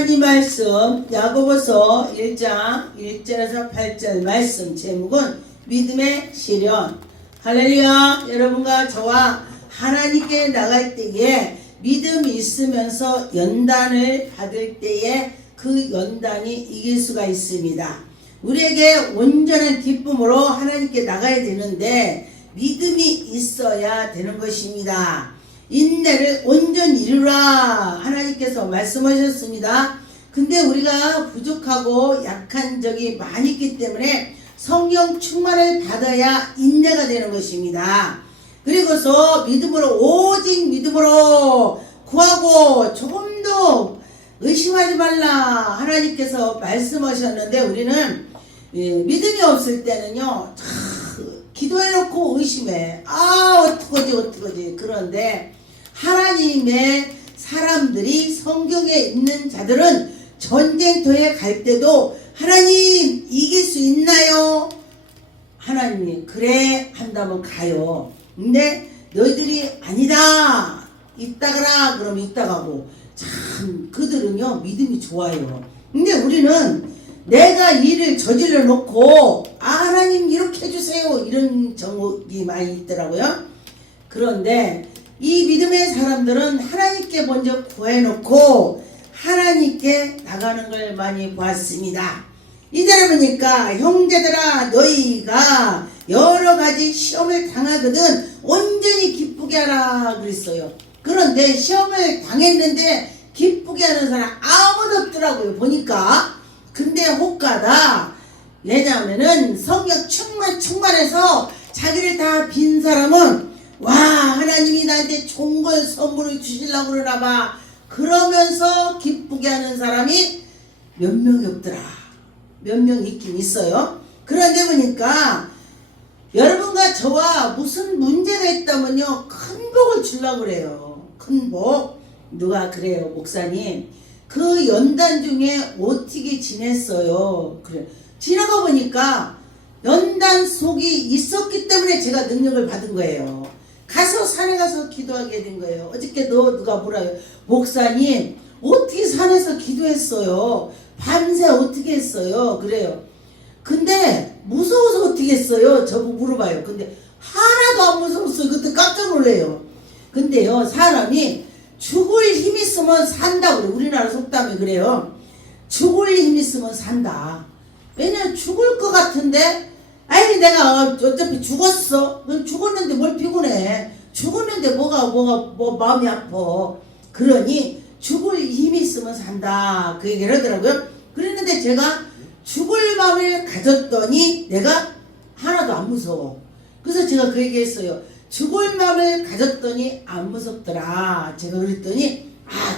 하나님 말씀 야고보서 1장 1절에서 8절 말씀 제목은 믿음의 시련. 할렐루야. 여러분과 저와 하나님께 나갈 때에 믿음이 있으면서 연단을 받을 때에 그 연단이 이길 수가 있습니다. 우리에게 온전한 기쁨으로 하나님께 나가야 되는데 믿음이 있어야 되는 것입니다. 인내를 온전히 이루라 하나님께서 말씀하셨습니다. 근데 우리가 부족하고 약한 적이 많이 있기 때문에 성령 충만을 받아야 인내가 되는 것입니다. 그리고서 믿음으로 오직 믿음으로 구하고 조금도 의심하지 말라 하나님께서 말씀하셨는데 우리는 믿음이 없을 때는요 기도해놓고 의심해. 어떡하지 그런데 하나님의 사람들이 성경에 있는 자들은 전쟁터에 갈 때도 하나님 이길 수 있나요? 하나님이 그래 한다면 가요. 근데 너희들이 아니다 이따 가라 그러면 이따 가고. 참 그들은요 믿음이 좋아요. 근데 우리는 내가 일을 저질러 놓고 하나님 이렇게 해주세요 이런 정목이 많이 있더라고요. 그런데 이 믿음의 사람들은 하나님께 먼저 구해놓고 하나님께 나가는 걸 많이 보았습니다. 이대로 보니까 형제들아 너희가 여러가지 시험을 당하거든 온전히 기쁘게 하라 그랬어요. 그런데 시험을 당했는데 기쁘게 하는 사람 아무도 없더라고요 보니까. 근데 혹가다. 왜냐하면은 성령 충만해서 자기를 다 빈 사람은 와 하나님이 나한테 좋은 걸 선물을 주시려고 그러나봐 그러면서 기쁘게 하는 사람이 몇 명이 없더라. 몇 명 있긴 있어요. 그런데 보니까 여러분과 저와 무슨 문제가 있다면요 큰 복을 주려고 그래요. 큰 복. 누가 그래요 목사님 그 연단 중에 어떻게 지냈어요? 그래. 지나가 보니까 연단 속이 있었기 때문에 제가 능력을 받은 거예요. 가서 산에 가서 기도하게 된 거예요. 어저께도 누가 물어요. 목사님 어떻게 산에서 기도했어요? 밤새 어떻게 했어요? 그래요. 근데 무서워서 어떻게 했어요? 저보고 물어봐요. 근데 하나도 안 무서웠어요. 그때 깜짝 놀래요. 근데요 사람이 죽을 힘 있으면 산다고 그래. 우리나라 속담이 그래요. 죽을 힘 있으면 산다. 왜냐면 죽을 것 같은데 아니 내가 어차피 죽었어. 죽었는데 뭘 피곤해. 죽었는데 뭐 마음이 아파. 그러니 죽을 힘이 있으면 산다. 그 얘기를 하더라고요. 그랬는데 제가 죽을 마음을 가졌더니 내가 하나도 안 무서워. 그래서 제가 그 얘기했어요. 죽을 마음을 가졌더니 안 무섭더라. 제가 그랬더니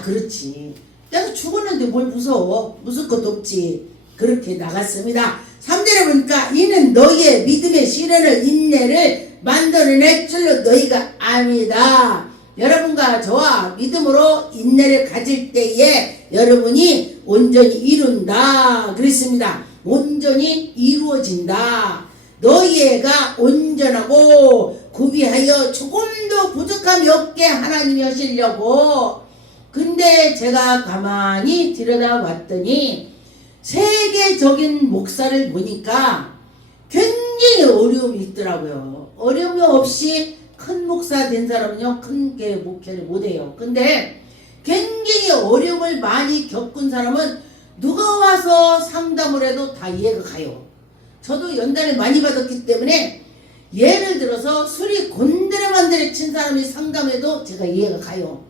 그렇지. 내가 죽었는데 뭘 무서워. 무서울 것도 없지. 그렇게 나갔습니다. 3절에 보니까 이는 너희의 믿음의 시련을 인내를 만들어낼 줄로 너희가 압니다. 여러분과 저와 믿음으로 인내를 가질 때에 여러분이 온전히 이룬다 그랬습니다. 온전히 이루어진다. 너희가 온전하고 구비하여 조금도 부족함이 없게 하나님이 하시려고. 근데 제가 가만히 들여다봤더니 세계적인 목사를 보니까 굉장히 어려움이 있더라고요. 어려움이 없이 큰 목사 된 사람은요 큰게 목회를 못해요. 근데 굉장히 어려움을 많이 겪은 사람은 누가 와서 상담을 해도 다 이해가 가요. 저도 연단을 많이 받았기 때문에 예를 들어서 술이 곤드레만드레 친 사람이 상담해도 제가 이해가 가요.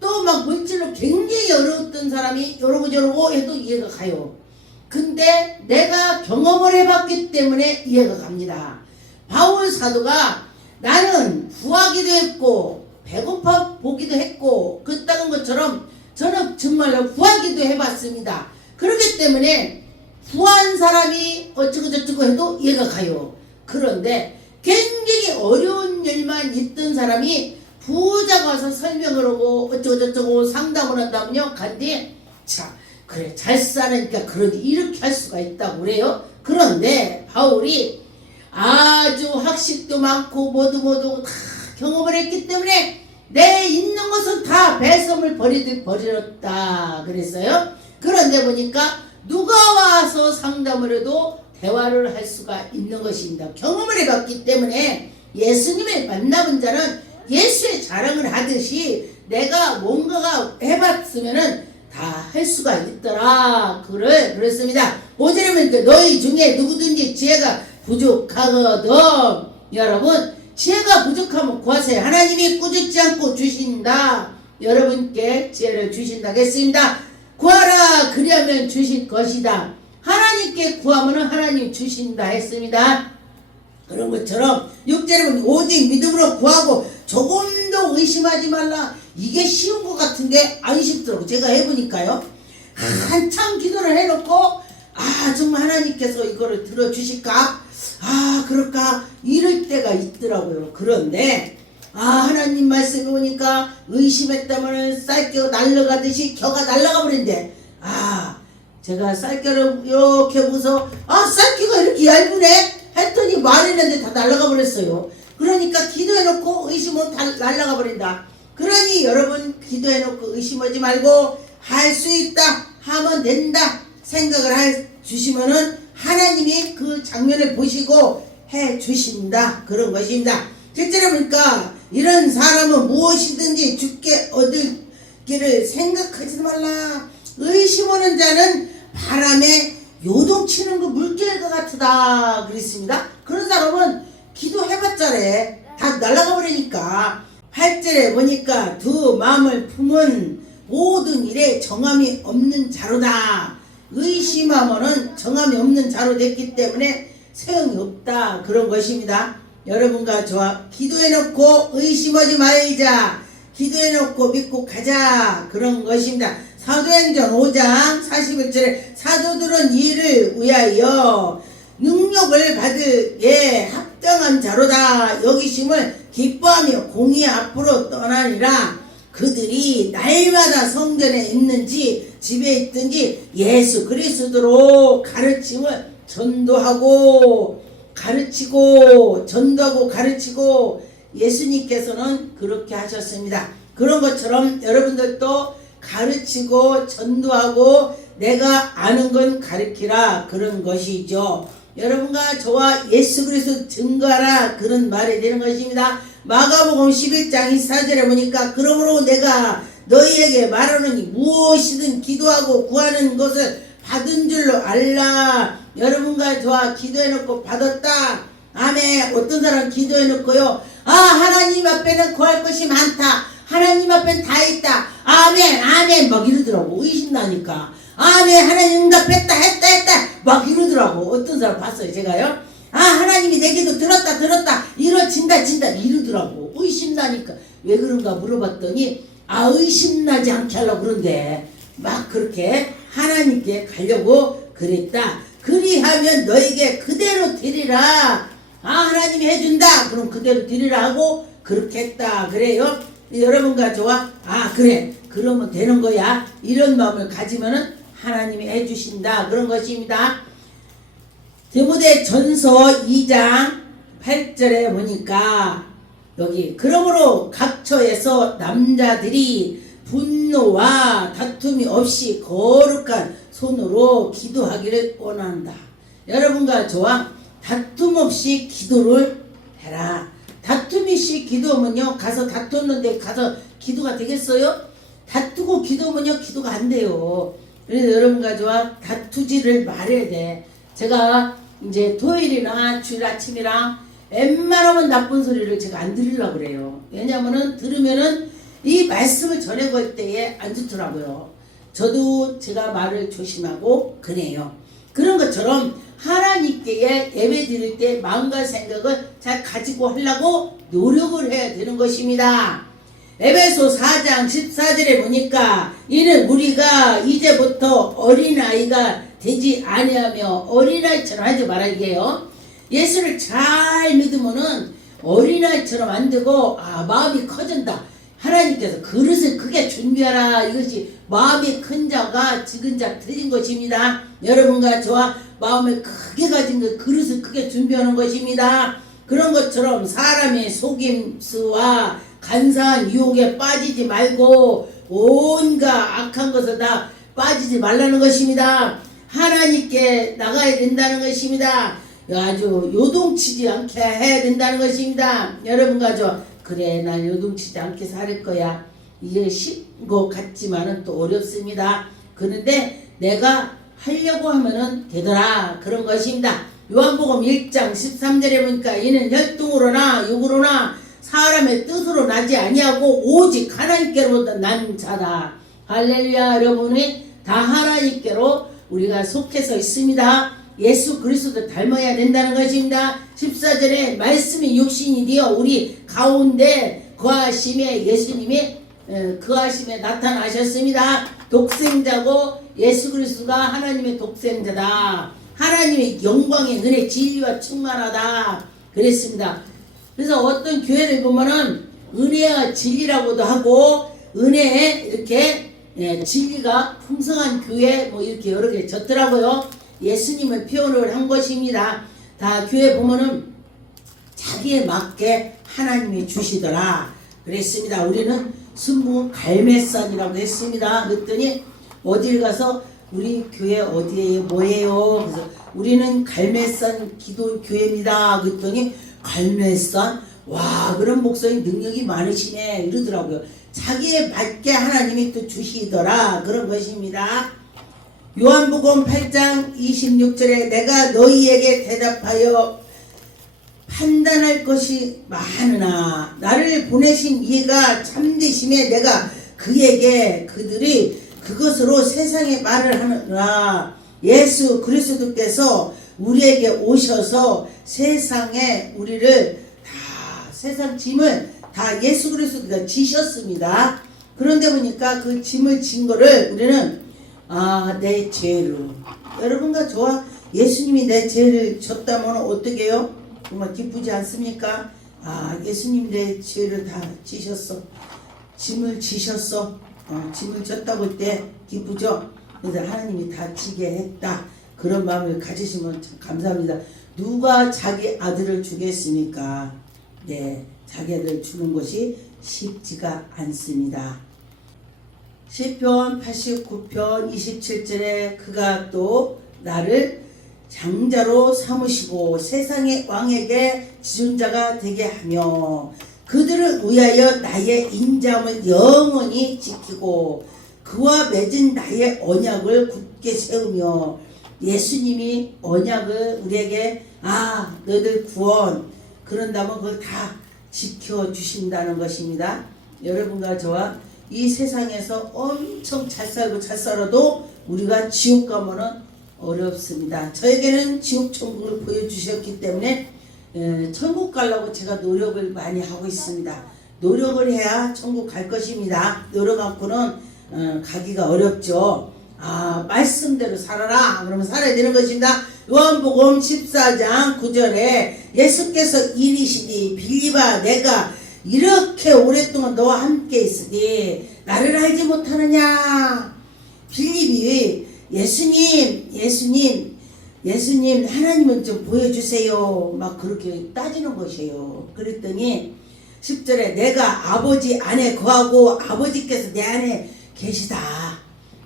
또 막 물질로 굉장히 어려웠던 사람이 요러고 해도 이해가 가요. 근데 내가 경험을 해봤기 때문에 이해가 갑니다. 바울 사도가 나는 구하기도 했고 배고파 보기도 했고 그랬다는 것처럼 저는 정말로 구하기도 해봤습니다. 그렇기 때문에 구한 사람이 어쩌고 해도 이해가 가요. 그런데 굉장히 어려운 일만 있던 사람이 부자가 와서 설명을 하고 어쩌고 상담을 한다면요 간디 자 그래 잘 사니까 그러니 이렇게 할 수가 있다고 그래요. 그런데 바울이 아주 학식도 많고 모두 다 경험을 했기 때문에 내 있는 것은 다 배섬을 버리듯 버렸다 그랬어요. 그런데 보니까 누가 와서 상담을 해도 대화를 할 수가 있는 것입니다. 경험을 해봤기 때문에 예수님을 만나본 자는 예수의 자랑을 하듯이 내가 뭔가가 해봤으면은 다 할 수가 있더라. 그랬습니다. 5절에 보니까 너희 중에 누구든지 지혜가 부족하거든. 여러분, 지혜가 부족하면 구하세요. 하나님이 꾸짖지 않고 주신다. 여러분께 지혜를 주신다 했습니다. 구하라 그리하면 주실 것이다. 하나님께 구하면 하나님 주신다 했습니다. 그런 것처럼 6절에 보면 오직 믿음으로 구하고 조금도 의심하지 말라. 이게 쉬운 것 같은데 안 쉽더라고. 제가 해보니까요. 한참 기도를 해놓고 정말 하나님께서 이거를 들어주실까? 그럴까? 이럴 때가 있더라고요. 그런데 하나님 말씀을 보니까 의심했다면 쌀겨가 날아가듯이 겨가 날아가 버린대. 제가 쌀겨를 이렇게 보고서 쌀겨가 이렇게 얇으네? 했더니 말했는데 다 날아가 버렸어요. 그러니까 기도해놓고 의심은 다 날아가 버린다. 그러니 여러분 기도해놓고 의심하지 말고 할 수 있다 하면 된다 생각을 해 주시면은 하나님이 그 장면을 보시고 해 주신다. 그런 것입니다. 실제로 보니까 이런 사람은 무엇이든지 주께 얻을기를 생각하지 말라. 의심하는 자는 바람에 요동치는 그 물결과 같으다 그랬습니다. 그런 사람은 기도해봤자래 다 날아가 버리니까. 8절에 보니까 두 마음을 품은 모든 일에 정함이 없는 자로다. 의심하면은 정함이 없는 자로 됐기 때문에 소용이 없다. 그런 것입니다. 여러분과 저와 기도해놓고 의심하지 말자. 기도해놓고 믿고 가자. 그런 것입니다. 사도행전 5장 41절에 사도들은 이를 위하여 능력을 받으에 합당한 자로다 여기심을 기뻐하며 공의 앞으로 떠나니라. 그들이 날마다 성전에 있는지 집에 있든지 예수 그리스도로 가르침을 전도하고 가르치고 예수님께서는 그렇게 하셨습니다. 그런 것처럼 여러분들도 가르치고 전도하고 내가 아는 건 가르치라. 그런 것이죠. 여러분과 저와 예수 그리스도 증거하라. 그런 말이 되는 것입니다. 마가복음 11장 24절에 보니까 그러므로 내가 너희에게 말하노니 무엇이든 기도하고 구하는 것을 받은 줄로 알라. 여러분과 저와 기도해놓고 받았다. 아멘. 어떤 사람 기도해놓고요. 하나님 앞에는 구할 것이 많다. 하나님 앞엔 다 있다. 아멘 막 이러더라고. 의심나니까. 아멘 하나님 응답했다 했다 막 이러더라고. 어떤 사람 봤어요 제가요. 하나님이 내 기도 들었다 이러진다 이러더라고. 의심나니까. 왜 그런가 물어봤더니 의심나지 않게 하려고 그런데 막 그렇게 하나님께 가려고 그랬다. 그리하면 너에게 그대로 드리라. 하나님이 해준다. 그럼 그대로 드리라 하고 그렇게 했다. 그래요. 여러분과 저와 그래 그러면 되는 거야. 이런 마음을 가지면은 하나님이 해주신다. 그런 것입니다. 디모데전서 2장 8절에 보니까 여기 그러므로 각처에서 남자들이 분노와 다툼이 없이 거룩한 손으로 기도하기를 원한다. 여러분과 저와 다툼 없이 기도를 해라. 다툼 없이 기도하면요 가서 다퉜는데 가서 기도가 되겠어요? 다투고 기도하면요 기도가 안 돼요. 그래서 여러분과 저와 다투지를 말해야 돼. 제가 이제 토요일이나 주일 아침이랑 웬만하면 나쁜 소리를 제가 안 들으려고 그래요. 왜냐면은 들으면은 이 말씀을 전해볼 때에 안 좋더라고요. 저도 제가 말을 조심하고 그래요. 그런 것처럼 하나님께 예배 드릴 때 마음과 생각을 잘 가지고 하려고 노력을 해야 되는 것입니다. 에베소 4장 14절에 보니까 이는 우리가 이제부터 어린아이가 되지 아니하며 어린아이처럼 하지 말아야게요. 예수를 잘 믿으면은 어린아이처럼 안 되고 마음이 커진다. 하나님께서 그릇을 크게 준비하라. 이것이 마음이 큰 자가 적은 자 드린 것입니다. 여러분과 저와 마음을 크게 가진 그 그릇을 크게 준비하는 것입니다. 그런 것처럼 사람의 속임수와 간사한 유혹에 빠지지 말고 온갖 악한 것을 다 빠지지 말라는 것입니다. 하나님께 나가야 된다는 것입니다. 아주 요동치지 않게 해야 된다는 것입니다. 여러분과 저 그래 난 요동치지 않게 살 거야. 이게 쉽은 것 같지만은 또 어렵습니다. 그런데 내가 하려고 하면은 되더라 그런 것입니다. 요한복음 1장 13절에 보니까 이는 혈통으로나 육으로나 사람의 뜻으로 나지 아니하고 오직 하나님께로부터 난 자다. 할렐루야. 여러분이 다 하나님께로 우리가 속해서 있습니다. 예수 그리스도 닮아야 된다는 것입니다. 14절에 말씀이 육신이 되어 우리 가운데 거하심에 예수님이 거하심에 나타나셨습니다. 독생자고 예수 그리스도가 하나님의 독생자다. 하나님의 영광의 은혜 진리와 충만하다 그랬습니다. 그래서 어떤 교회를 보면은 은혜와 진리라고도 하고 은혜에 이렇게 진리가 풍성한 교회 뭐 이렇게 여러 개 졌더라고요. 예수님을 표현을 한 것입니다. 다 교회 보면은 자기에 맞게 하나님이 주시더라 그랬습니다. 우리는 순복음 갈매산이라고 했습니다. 그랬더니 어딜 가서 우리 교회 어디에 뭐예요? 그래서 우리는 갈매산 기도교회입니다. 그랬더니 갈매산? 와 그런 목사님 능력이 많으시네 이러더라고요. 자기에 맞게 하나님이 또 주시더라 그런 것입니다. 요한복음 8장 26절에 내가 너희에게 대답하여 판단할 것이 많으나 나를 보내신 이가 참되심에 내가 그에게 그들이 그것으로 세상에 말을 하느라. 예수 그리스도께서 우리에게 오셔서 세상에 우리를 다 세상 짐을 다 예수 그리스도가 지셨습니다. 그런데 보니까 그 짐을 진 거를 우리는 내 죄를 여러분과 저와 예수님이 내 죄를 졌다면 어떻게 해요? 정말 기쁘지 않습니까? 예수님 내 죄를 다 지셨어. 짐을 지셨어. 짐을 졌다고 할 때 기쁘죠? 그래서 하나님이 다 지게 했다. 그런 마음을 가지시면 참 감사합니다. 누가 자기 아들을 주겠습니까? 네, 자기 아들을 주는 것이 쉽지가 않습니다. 시편 89편 27절에 그가 또 나를 장자로 삼으시고 세상의 왕에게 지존자가 되게 하며 그들을 위하여 나의 인자함을 영원히 지키고 그와 맺은 나의 언약을 굳게 세우며 예수님이 언약을 우리에게 너희들 구원 그런다면 그걸 다 지켜주신다는 것입니다. 여러분과 저와 이 세상에서 엄청 잘 살고 잘 살아도 우리가 지옥 가면은 어렵습니다. 저에게는 지옥 천국을 보여주셨기 때문에 천국 가려고 제가 노력을 많이 하고 있습니다. 노력을 해야 천국 갈 것입니다. 노력 않고는 가기가 어렵죠. 말씀대로 살아라 그러면 살아야 되는 것입니다. 요한복음 14장 9절에 예수께서 이르시니 빌립아 내가 이렇게 오랫동안 너와 함께 있으니 나를 알지 못하느냐. 빌립이 예수님 하나님은 좀 보여주세요 막 그렇게 따지는 것이에요. 그랬더니 10절에 내가 아버지 안에 거하고 아버지께서 내 안에 계시다.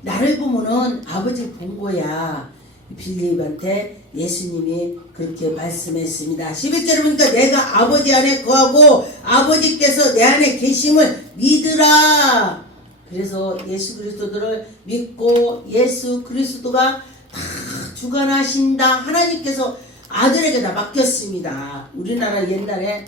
나를 보면은 아버지를 본 거야. 빌립한테 예수님이 그렇게 말씀했습니다. 11절에 보니까 내가 아버지 안에 거하고 아버지께서 내 안에 계심을 믿으라. 그래서 예수 그리스도를 믿고 예수 그리스도가 다 주관하신다. 하나님께서 아들에게 다 맡겼습니다. 우리나라 옛날에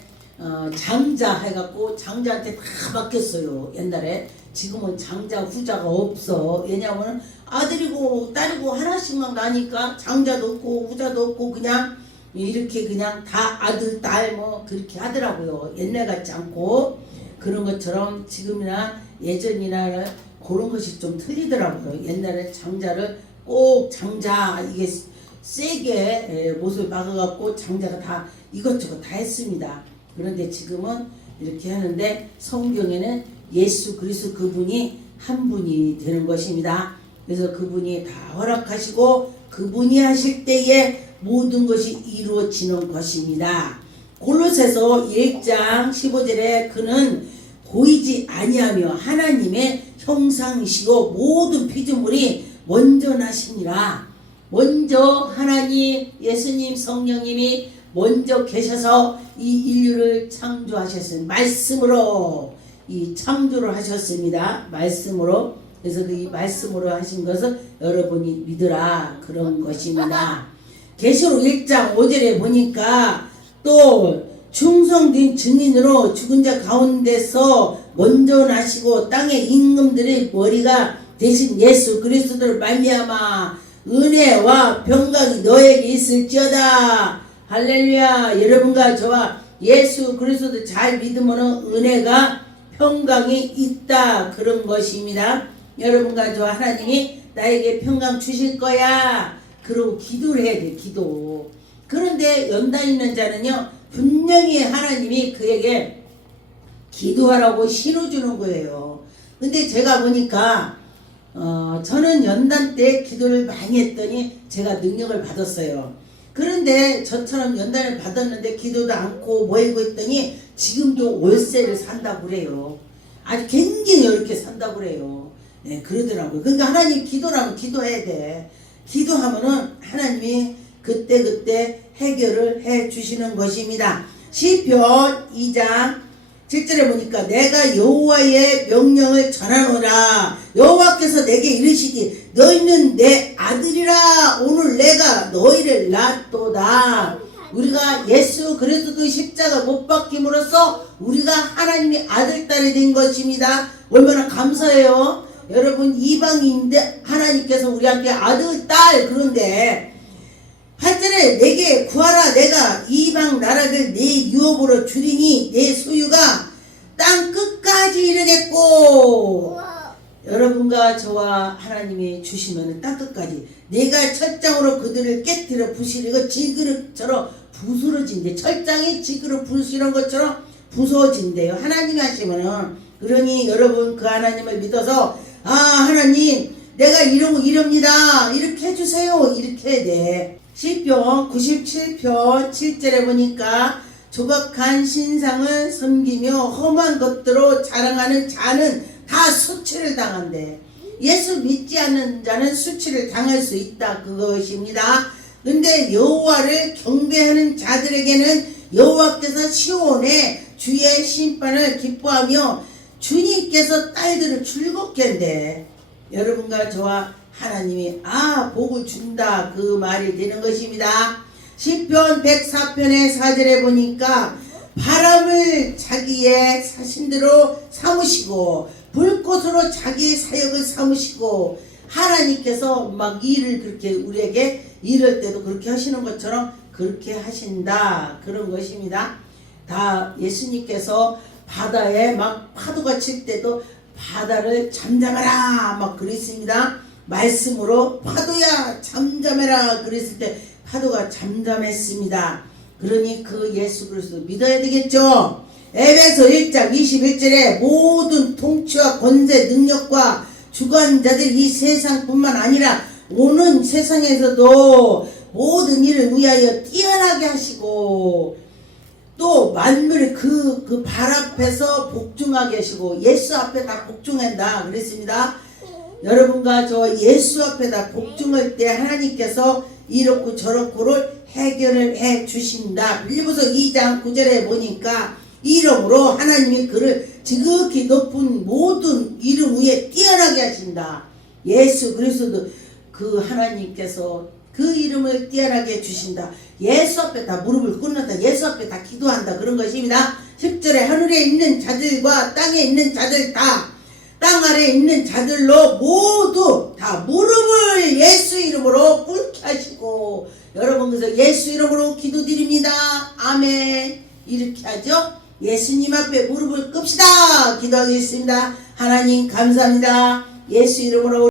장자 해갖고 장자한테 다 맡겼어요. 옛날에. 지금은 장자 후자가 없어. 왜냐하면 아들이고 딸이고 하나씩만 나니까 장자도 없고 후자도 없고 그냥 이렇게 그냥 다 아들 딸 뭐 그렇게 하더라고요. 옛날 같지 않고. 그런 것처럼 지금이나 예전이나 그런 것이 좀 틀리더라고요. 옛날에 장자를 꼭 장자 이게 세게 못을 막아갖고 장자가 다 이것저것 다 했습니다. 그런데 지금은 이렇게 하는데 성경에는 예수 그리스도 그분이 한 분이 되는 것입니다. 그래서 그분이 다 허락하시고 그분이 하실 때에 모든 것이 이루어지는 것입니다. 골로새서 1장 15절에 그는 보이지 아니하며 하나님의 형상이시고 모든 피조물이 먼저 나시니라. 먼저 하나님 예수님 성령님이 먼저 계셔서 이 인류를 창조하셨습니다. 말씀으로 이 창조를 하셨습니다. 말씀으로. 그래서 그 말씀으로 하신 것을 여러분이 믿으라 그런 것입니다. 계시록 1장 5절에 보니까 또 충성된 증인으로 죽은 자 가운데서 먼저 나시고 땅의 임금들의 머리가 되신 예수 그리스도를 말미암아 은혜와 평강이 너에게 있을지어다. 할렐루야. 여러분과 저와 예수 그리스도 잘 믿으면 은혜가 평강이 있다 그런 것입니다. 여러분과 저와 하나님이 나에게 평강 주실 거야 그러고 기도를 해야 돼. 기도. 그런데 연단 있는 자는요 분명히 하나님이 그에게 기도하라고 신호주는 거예요. 근데 제가 보니까 저는 연단 때 기도를 많이 했더니 제가 능력을 받았어요. 그런데 저처럼 연단을 받았는데 기도도 않고 모이고 했더니 지금도 월세를 산다고 그래요. 아주 굉장히 이렇게 산다고 그래요. 네, 그러더라고요. 그러니까 하나님 기도라면 기도해야 돼. 기도하면은 하나님이 그때 해결을 해 주시는 것입니다. 시편 2장 7절에 보니까 내가 여호와의 명령을 전하노라. 여호와께서 내게 이르시기 너희는 내 아들이라. 오늘 내가 너희를 낳았도다. 우리가 예수 그리스도의 십자가 못 박힘으로써 우리가 하나님의 아들 딸이 된 것입니다. 얼마나 감사해요. 여러분 이방인인데 하나님께서 우리한테 아들 딸. 그런데 8절에 내게 구하라. 내가 이방 나라를 내 유업으로 주리니 내 소유가 땅 끝까지 이르겠고. 여러분과 저와 하나님이 주시면 땅 끝까지 내가 철장으로 그들을 깨뜨려 부시리고 질그릇처럼 부스러진대. 철장이 질그릇 부스러진 것처럼 부서진대요. 하나님이 하시면은. 그러니 여러분 그 하나님을 믿어서 하나님 내가 이럽니다. 이렇게 해주세요. 이렇게 해야 돼. 시편 97편 7절에 보니까 조각한 신상을 섬기며 험한 것들로 자랑하는 자는 다 수치를 당한대. 예수 믿지 않는 자는 수치를 당할 수 있다 그것입니다. 근데 여호와를 경배하는 자들에게는 여호와께서 시온에 주의 심판을 기뻐하며 주님께서 딸들을 즐겁게 한대. 여러분과 저와 하나님이 복을 준다 그 말이 되는 것입니다. 시편 104편의 4절에 보니까 바람을 자기의 사신대로 삼으시고 불꽃으로 자기의 사역을 삼으시고 하나님께서 막 일을 그렇게 우리에게 이럴 때도 그렇게 하시는 것처럼 그렇게 하신다 그런 것입니다. 다 예수님께서 바다에 막 파도가 칠 때도 바다를 잠잠해라 막 그랬습니다. 말씀으로 파도야 잠잠해라 그랬을 때 파도가 잠잠했습니다. 그러니 그 예수 그리스도 믿어야 되겠죠. 에베소 1장 21절에 모든 통치와 권세 능력과 주관자들 이 세상뿐만 아니라 오는 세상에서도 모든 일을 위하여 뛰어나게 하시고 또 만물이 그 발 앞에서 복종하게 하시고 예수 앞에 다 복종한다 그랬습니다. 여러분과 저 예수 앞에 다 복종할 때 하나님께서 이렇고 저렇고를 해결을 해 주신다. 빌립보서 2장 9절에 보니까 이름으로 하나님이 그를 지극히 높은 모든 이름 위에 뛰어나게 하신다. 예수 그리스도 그 하나님께서 그 이름을 뛰어나게 해주신다. 예수 앞에 다 무릎을 꿇는다. 예수 앞에 다 기도한다. 그런 것입니다. 10절에 하늘에 있는 자들과 땅에 있는 자들 다 땅 아래에 있는 자들로 모두 다 무릎을 예수 이름으로 꿇게 하시고 여러분 그래서 예수 이름으로 기도드립니다. 아멘. 이렇게 하죠. 예수님 앞에 무릎을 꿇읍시다. 기도하겠습니다. 하나님 감사합니다. 예수 이름으로